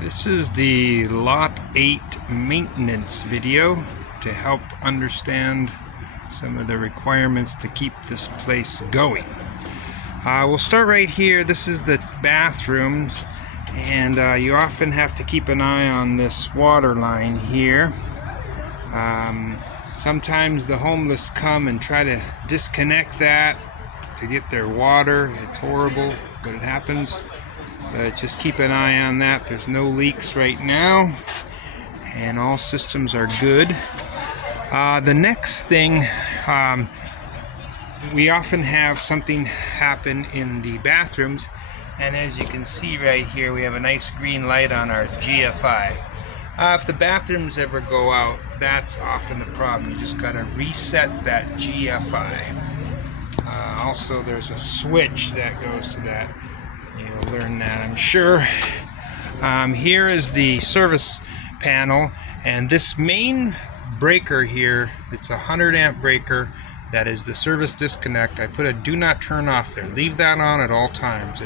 This is the Lot 8 maintenance video to help understand some of the requirements to keep this place going. We'll start right here. This is the bathrooms, and you often have to keep an eye on this water line here. Sometimes the homeless come and try to disconnect that to get their water. It's horrible, but it happens. Just keep an eye on that. There's no leaks right now, and all systems are good. The next thing, we often have something happen in the bathrooms, and as you can see right here, we have a nice green light on our GFI. If the bathrooms ever go out, that's often the problem. You just gotta reset that GFI. Also, there's a switch that goes to that. You'll learn that, I'm sure. Here is the service panel, and this main breaker here, it's a 100 amp breaker. That is the service disconnect. I put a do not turn off there. Leave that on at all times.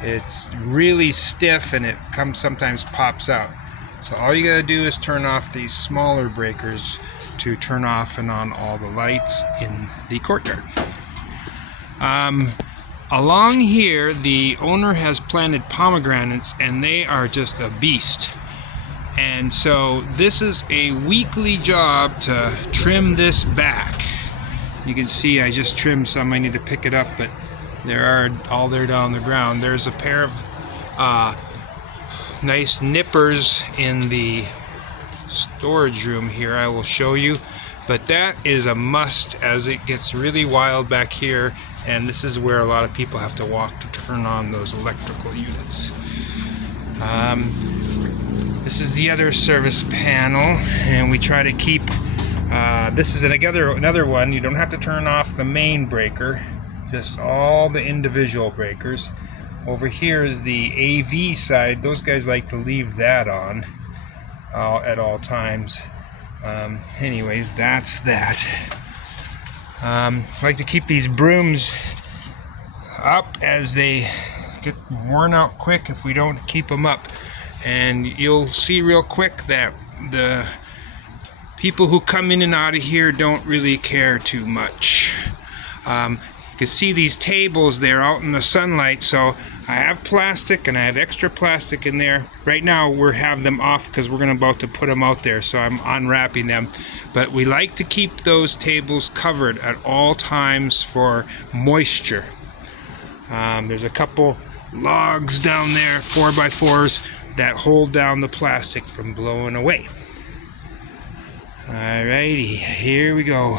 It's really stiff, and it sometimes pops out. So all you gotta do is turn off these smaller breakers to turn off and on all the lights in the courtyard. Along here, the owner has planted pomegranates, and they are just a beast. And so this is a weekly job to trim this back. You can see I just trimmed some. I need to pick it up, but there are all there down the ground. There's a pair of nice nippers in the storage room here. I will show you, but that is a must as it gets really wild back here, and this is where a lot of people have to walk to turn on those electrical units. This is the other service panel, and we try to keep this is another one. You don't have to turn off the main breaker, just all the individual breakers. Over here is the AV side. Those guys like to leave that on at all times. Anyways, that's that. I like to keep these brooms up as they get worn out quick if we don't keep them up. And you'll see real quick that the people who come in and out of here don't really care too much. You can see these tables there out in the sunlight, so I have plastic and I have extra plastic in there. Right now we have them off because we're about to put them out there, so I'm unwrapping them. But we like to keep those tables covered at all times for moisture. There's a couple logs down there, 4x4s, that hold down the plastic from blowing away. Alrighty, here we go.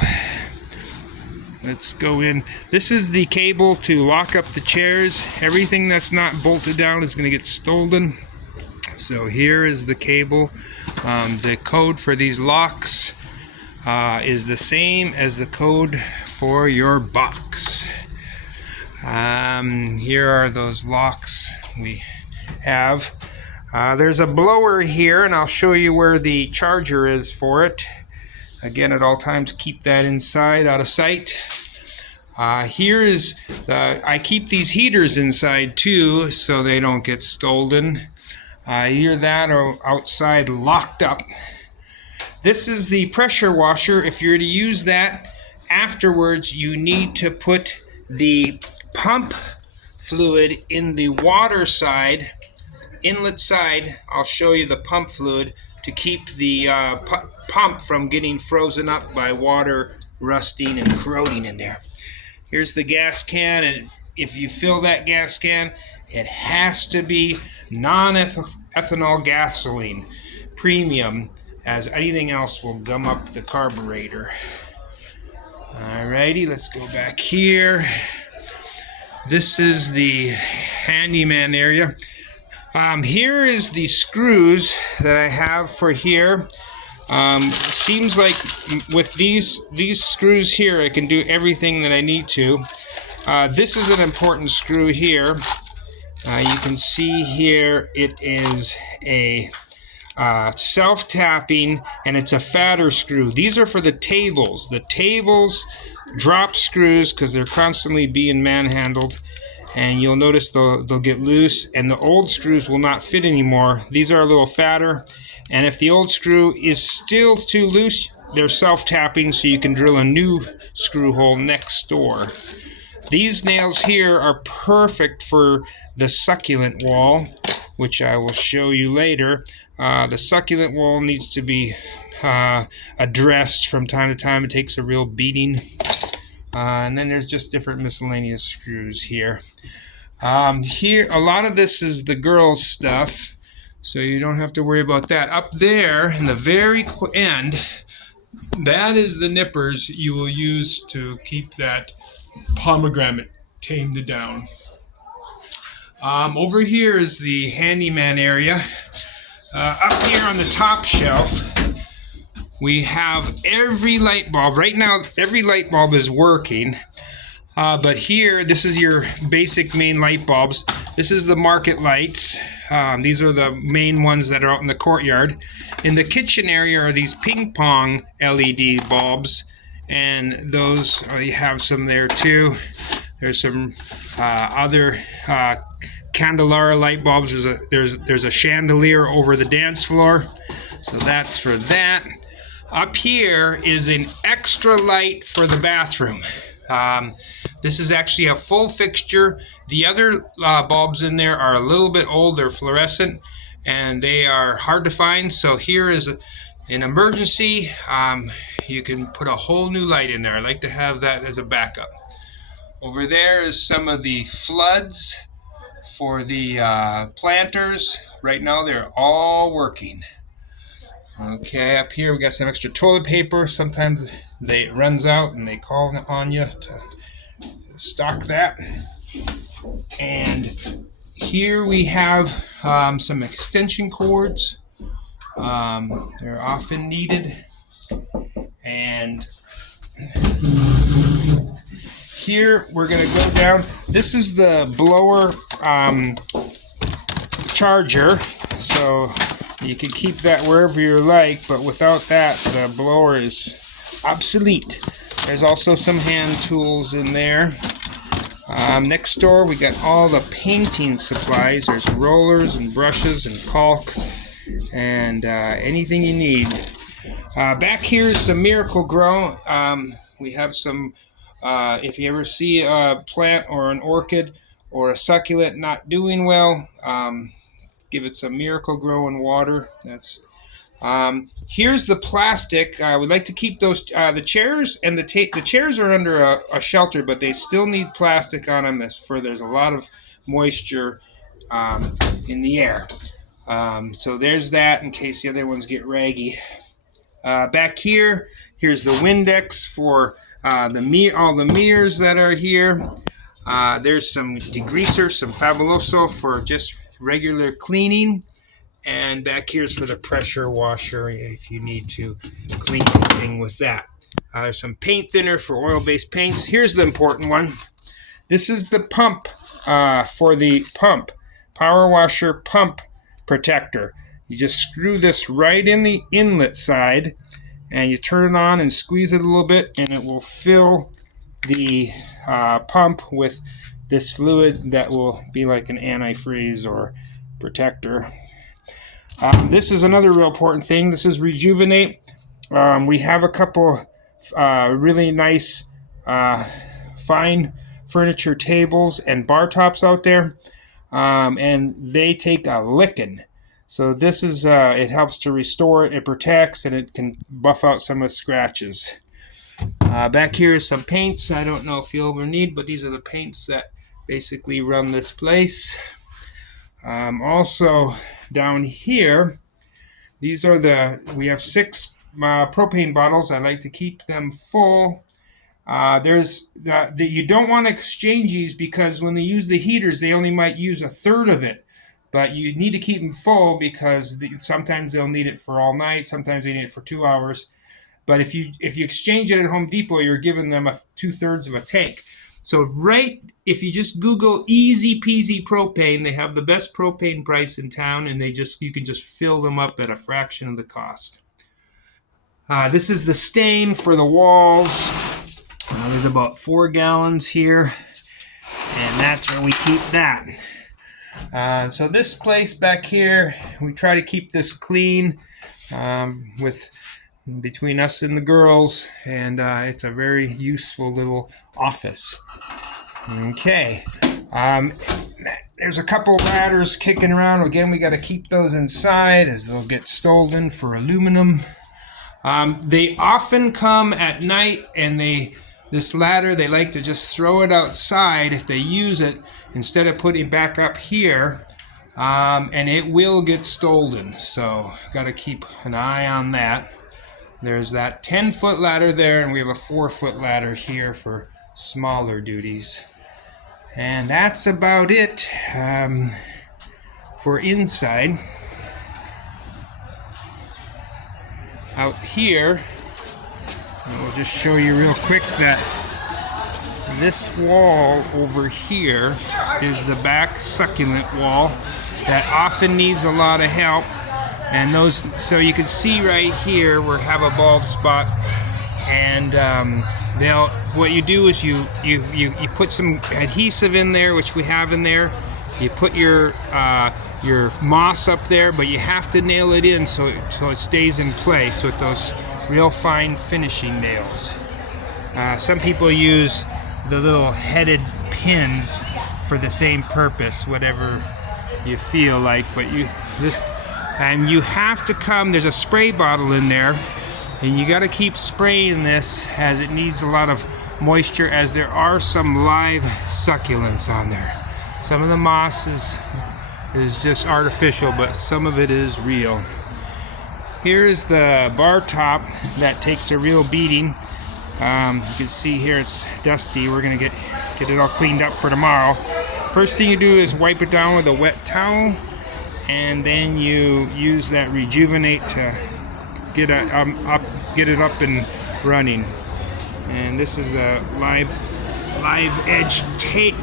Let's go in. This is the cable to lock up the chairs. Everything that's not bolted down is going to get stolen. So here is the cable. The code for these locks is the same as the code for your box. Here are those locks we have. There's a blower here, and I'll show you where the charger is for it. Again, at all times, keep that inside, out of sight. Here is I keep these heaters inside too, so they don't get stolen. Either that or outside locked up. This is the pressure washer. If you're to use that afterwards, you need to put the pump fluid in the water side, inlet side. I'll show you the pump fluid to keep the pump from getting frozen up by water rusting and corroding in there. Here's the gas can, and if you fill that gas can, it has to be non-ethanol gasoline, premium, as anything else will gum up the carburetor. Alrighty, let's go back here. This is the handyman area. Here is the screws that I have for here. Seems like with these screws here, I can do everything that I need to. This is an important screw here. You can see here it is a self-tapping, and it's a fatter screw. These are for the tables. The tables drop screws because they're constantly being manhandled. and you'll notice they'll get loose, and the old screws will not fit anymore. These are a little fatter, and if the old screw is still too loose, they're self-tapping, so you can drill a new screw hole next door. These nails here are perfect for the succulent wall, which I will show you later. The succulent wall needs to be addressed from time to time. It takes a real beating. And then there's just different miscellaneous screws here. Here, a lot of this is the girls' stuff, so you don't have to worry about that. Up there in the very end, that is the nippers you will use to keep that pomegranate tamed down. Over here is the handyman area. Up here on the top shelf, we have every light bulb. Right now, every light bulb is working. But here, this is your basic main light bulbs. This is the market lights. These are the main ones that are out in the courtyard. In the kitchen area are these ping pong LED bulbs, and those you have some there too. There's some other candelabra light bulbs. There's a chandelier over the dance floor, so that's for that. Up here is an extra light for the bathroom. This is actually a full fixture. The other bulbs in there are a little bit old. They're fluorescent, and they are hard to find. So here is an emergency. You can put a whole new light in there. I like to have that as a backup. Over there is some of the floods for the planters. Right now they're all working. Okay, up here we got some extra toilet paper. Sometimes it runs out and they call on you to stock that. And here we have some extension cords. They're often needed. And here we're going to go down. This is the blower charger, so you can keep that wherever you like, but without that, the blower is obsolete. There's also some hand tools in there. Next door, we got all the painting supplies. There's rollers and brushes and caulk and anything you need. Back here is some Miracle-Gro. We have some, if you ever see a plant or an orchid or a succulent not doing well, give it some Miracle-Gro and water. That's here's the plastic. We like to keep those the chairs and the chairs are under a shelter, but they still need plastic on them there's a lot of moisture in the air. So there's that in case the other ones get raggy. Back here, here's the Windex for all the mirrors that are here. There's some degreaser, some Fabuloso for just regular cleaning. And back here's for the pressure washer if you need to clean anything with that. There's some paint thinner for oil-based paints. Here's the important one. This is the pump for the pump. Power washer pump protector. You just screw this right in the inlet side and you turn it on and squeeze it a little bit and it will fill the pump with this fluid that will be like an antifreeze or protector. This is another real important thing. This is Rejuvenate. We have a couple really nice fine furniture tables and bar tops out there, and they take a licking. So this is it helps to restore it. It protects and it can buff out some of the scratches. Back here is some paints. I don't know if you'll ever need, but these are the paints that basically run this place. Also down here, these are we have 6 propane bottles. I like to keep them full. You don't want to exchange these because when they use the heaters, they only might use a third of it. But you need to keep them full because sometimes they'll need it for all night. Sometimes they need it for 2 hours. But if you exchange it at Home Depot, you're giving them 2/3 of a tank. So if you just Google Easy Peasy Propane, they have the best propane price in town, and you can just fill them up at a fraction of the cost. This is the stain for the walls. There's about 4 gallons here. And that's where we keep that. So this place back here, we try to keep this clean with between us and the girls, and it's a very useful little office. Okay. There's a couple ladders kicking around. Again, we got to keep those inside as they'll get stolen for aluminum. They often come at night, and this ladder, they like to just throw it outside if they use it instead of putting it back up here, and it will get stolen. So got to keep an eye on that. There's that 10-foot ladder there, and we have a 4-foot ladder here for smaller duties. And that's about it for inside. Out here, I'll just show you real quick that this wall over here is the back succulent wall that often needs a lot of help. And those, so you can see right here, we have a bald spot, and what you do is you put some adhesive in there, which we have in there. You put your moss up there, but you have to nail it in so it stays in place with those real fine finishing nails. Some people use the little headed pins for the same purpose, whatever you feel like, but you have to come, there's a spray bottle in there, and you got to keep spraying this as it needs a lot of moisture, as there are some live succulents on there. Some of the moss is just artificial, but some of it is real. Here's the bar top that takes a real beating. You can see here it's dusty. We're gonna get it all cleaned up for tomorrow. First thing you do is wipe it down with a wet towel, and then you use that Rejuvenate to get it up and running. And this is a live edge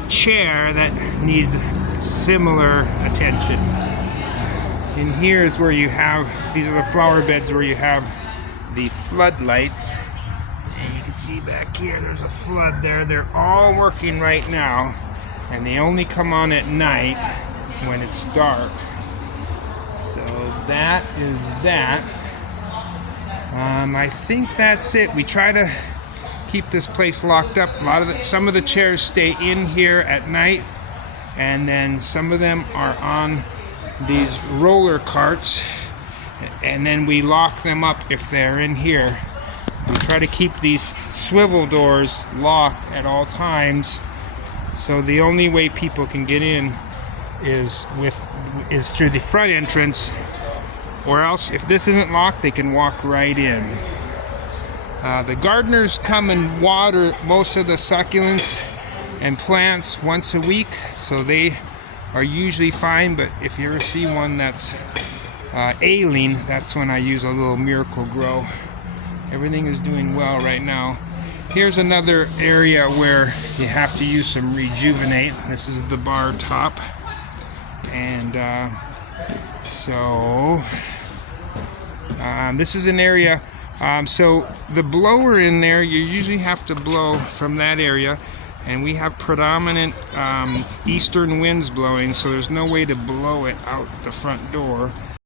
chair that needs similar attention. And here's where you have, these are the flower beds where you have the floodlights. And you can see back here, there's a flood there. They're all working right now, and they only come on at night when it's dark. So that is that. I think that's it. We try to keep this place locked up. Some of the chairs stay in here at night, and then some of them are on these roller carts, and then we lock them up if they're in here. We try to keep these swivel doors locked at all times, so the only way people can get in is through the front entrance, or else if this isn't locked, they can walk right in. The gardeners come and water most of the succulents and plants once a week, so they are usually fine. But if you ever see one that's ailing, that's when I use a little Miracle-Gro. Everything is doing well right now. Here's another area where you have to use some Rejuvenate. This is the bar top, and this is an area. So the blower in there, you usually have to blow from that area, and we have predominant eastern winds blowing, so there's no way to blow it out the front door.